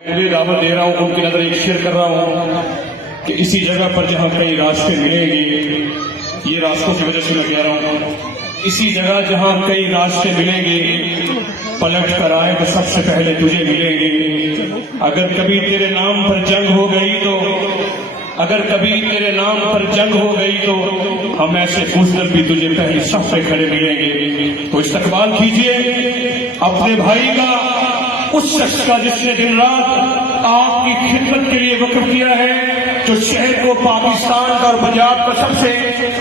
میں دعوت دے رہا ہوں، ان کی نظر ایک شیئر کر رہا ہوں کہ اسی جگہ پر جہاں کئی راستے ملیں گے، یہ راستوں کی وجہ سے میں کہہ رہا ہوں، اسی جگہ جہاں کئی راستے ملیں گے، پلٹ کر آئے تو سب سے پہلے تجھے ملیں گے۔ اگر کبھی تیرے نام پر جنگ ہو گئی تو ہم ایسے بزدل بھی تجھے پہلی صف پہ کھڑے ملیں گے۔ تو استقبال کیجئے اپنے بھائی کا، اس شخص کا جس نے دن رات آپ کی خدمت کے لیے وقف کیا ہے، جو شہر کو پاکستان کا اور پنجاب کا سب سے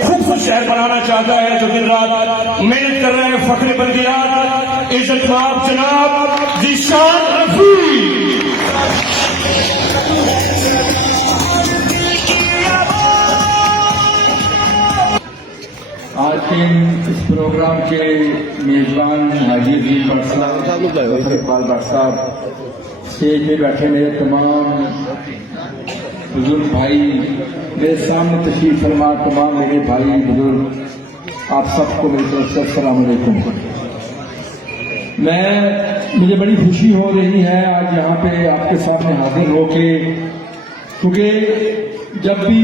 خوبصورت شہر بنانا چاہتا ہے، جو دن رات محنت کر رہے ہیں، فخر بلدیات عزت مآب جناب ذیشان رفیع۔ آج کے اس پروگرام کے میزبان حاجی اقبال صاحب، اسٹیج پہ بیٹھے میرے تمام بزرگ بھائی، میرے سامنے تشریف فرما تمام میرے بھائی بزرگ، آپ سب کو میری طرف سے السلام علیکم۔ مجھے بڑی خوشی ہو رہی ہے آج یہاں پہ آپ کے سامنے حاضر ہو کے، کیونکہ جب بھی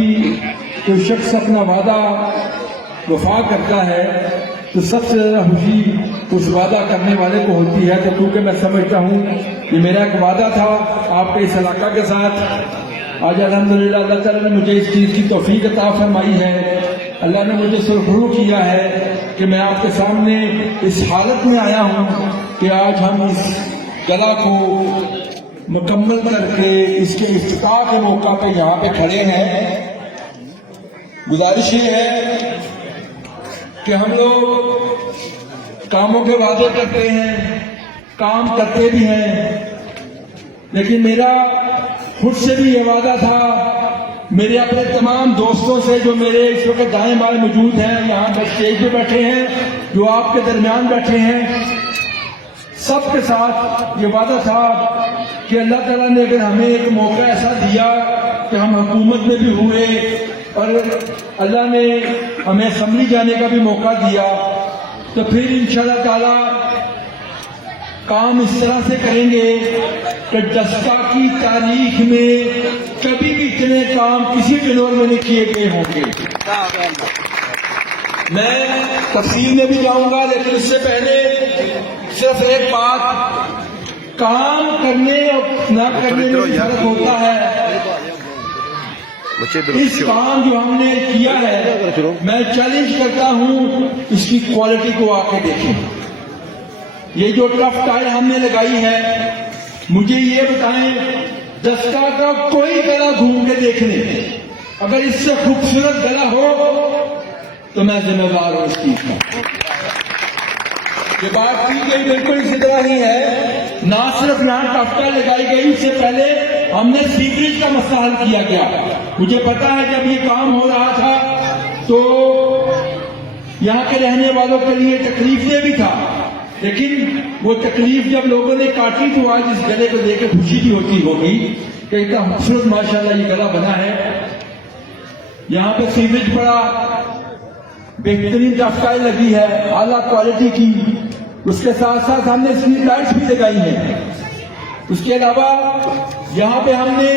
کوئی شخص اپنا وعدہ وفا کرتا ہے تو سب سے زیادہ خوشی اس وعدہ کرنے والے کو ہوتی ہے۔ تو کیونکہ میں سمجھتا ہوں یہ میرا ایک وعدہ تھا آپ کے اس علاقہ کے ساتھ، آج الحمدللہ اللہ تعالیٰ نے مجھے اس چیز کی توفیق عطا فرمائی ہے، اللہ نے مجھے سرخرو کیا ہے کہ میں آپ کے سامنے اس حالت میں آیا ہوں کہ آج ہم اس گلا کو مکمل کر کے اس کے افتتاح کے موقع پہ یہاں پہ کھڑے ہیں۔ گزارش یہ ہے کہ ہم لوگ کاموں کے وعدے کرتے ہیں، کام کرتے بھی ہیں، لیکن میرا خود سے بھی یہ وعدہ تھا، میرے اپنے تمام دوستوں سے جو میرے اس وقت دائیں بائیں موجود ہیں، یہاں پر اسٹیج پہ بیٹھے ہیں، جو آپ کے درمیان بیٹھے ہیں، سب کے ساتھ یہ وعدہ تھا کہ اللہ تعالیٰ نے اگر ہمیں ایک موقع ایسا دیا کہ ہم حکومت میں بھی ہوئے اور اللہ نے ہمیں اسمبلی جانے کا بھی موقع دیا، تو پھر انشاءاللہ تعالیٰ کام اس طرح سے کریں گے کہ ڈسکا کی تاریخ میں کبھی بھی اتنے کام کسی ٹینور میں نہیں کیے گئے ہوں گے۔ میں تفصیل میں بھی جاؤں گا، لیکن اس سے پہلے صرف ایک بات، کام کرنے اور نہ کرنے میں فرق ہوتا ہے۔ اس کام جو ہم نے کیا ہے، میں چیلنج کرتا ہوں اس کی کوالٹی کو آ کے دیکھیں۔ یہ جو ٹف ٹائی ہم نے لگائی ہے، مجھے یہ بتائیں دستہ کا کوئی گلا گھوم کے دیکھ لیں، اگر اس سے خوبصورت گلا ہو تو میں ذمہ دار ہوں اس چیز کا۔ یہ بات کی گئی بالکل اسی طرح ہی ہے، نہ صرف یہاں ٹف ٹائی لگائی گئی، اس سے پہلے ہم نے سیوریج کا مسئلہ حل کیا گیا۔ مجھے پتا ہے جب یہ کام ہو رہا تھا تو یہاں کے رہنے والوں کے لیے تکلیف دہ بھی تھا، لیکن وہ تکلیف جب لوگوں نے کاٹی تو آج اس گلے کو دیکھ کے خوشی بھی ہوتی ہوگی کہ اتنا خوبصورت ماشاءاللہ یہ گلا بنا ہے۔ یہاں پہ سیوریج پڑا، بہترین ٹف ٹائی لگی ہے اعلیٰ کوالٹی کی، اس کے ساتھ ساتھ ہم نے اسٹریٹ لائٹس بھی لگائی ہیں۔ اس کے علاوہ یہاں پہ ہم نے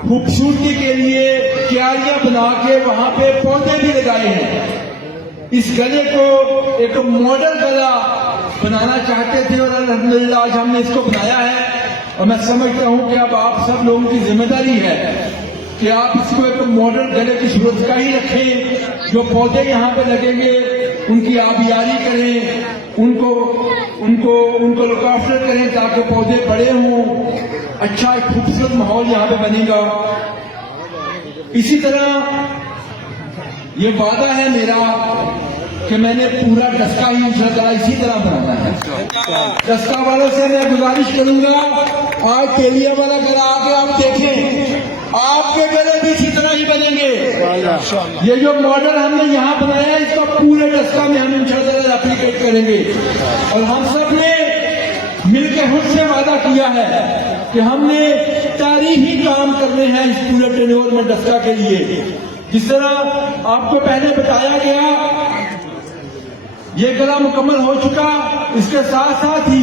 خوبصورتی کے لیے کیاریاں بنا کے وہاں پہ پودے بھی لگائے ہیں۔ اس گلے کو ایک ماڈل گلا بنانا چاہتے تھے اور الحمدللہ آج ہم نے اس کو بنایا ہے، اور میں سمجھتا ہوں کہ اب آپ سب لوگوں کی ذمہ داری ہے کہ آپ اس کو ایک ماڈل گلے کی صورت کا ہی رکھیں۔ جو پودے یہاں پہ لگیں گے ان کی آبیاری کریں، ان کو لک آفٹر کریں تاکہ پودے بڑے ہوں، اچھا ایک خوبصورت ماحول یہاں پہ بنے گا۔ اسی طرح یہ وعدہ ہے میرا کہ میں نے پورا ڈسکا ہی انشاءاللہ اسی طرح بنانا ہے۔ ڈسکا والوں سے میں گزارش کروں گا، آج تیلیا والا گلا آگے آپ دیکھیں، آپ کے گلے بھی اسی طرح ہی بنیں گے۔ یہ جو ماڈل ہم نے یہاں بنایا ہے، اس کا پورے ڈسکا میں ہم انشاءاللہ اپلیکیٹ کریں گے، اور ہم سب نے مل کے خود سے وعدہ کیا ہے کہ ہم نے تاریخی کام کرنے ہیں اس پورے ٹینور میں ڈسکا کے لیے۔ جس طرح آپ کو پہلے بتایا گیا، یہ گلا مکمل ہو چکا، اس کے ساتھ ساتھ ہی